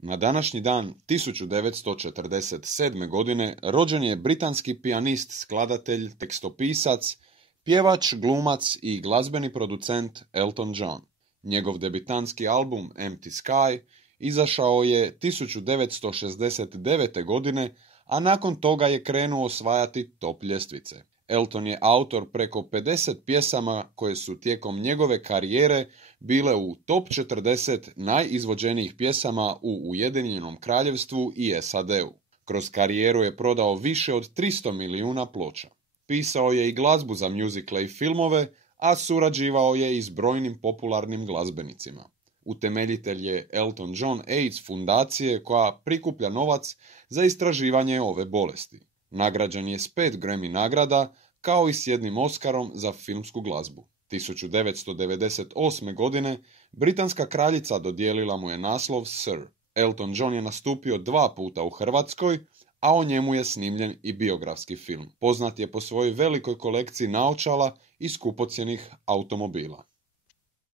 Na današnji dan 1947. godine rođen je britanski pijanist, skladatelj, tekstopisac, pjevač, glumac i glazbeni producent Elton John. Njegov debitanski album Empty Sky izašao je 1969. godine, a nakon toga je krenuo osvajati top ljestvice. Elton je autor preko 50 pjesama koje su tijekom njegove karijere bile u top 40 najizvođenijih pjesama u Ujedinjenom Kraljevstvu i SAD-u. Kroz karijeru je prodao više od 300 milijuna ploča. Pisao je i glazbu za mjuzikle i filmove, a surađivao je i s brojnim popularnim glazbenicima. Utemeljitelj je Elton John AIDS fundacije koja prikuplja novac za istraživanje ove bolesti. Nagrađen je s 5 Grammy nagrada, kao i s jednim Oscarom za filmsku glazbu. 1998. godine britanska kraljica dodijelila mu je naslov Sir. Elton John je nastupio 2 puta u Hrvatskoj, a o njemu je snimljen i biografski film. Poznat je po svojoj velikoj kolekciji naočala i skupocjenih automobila.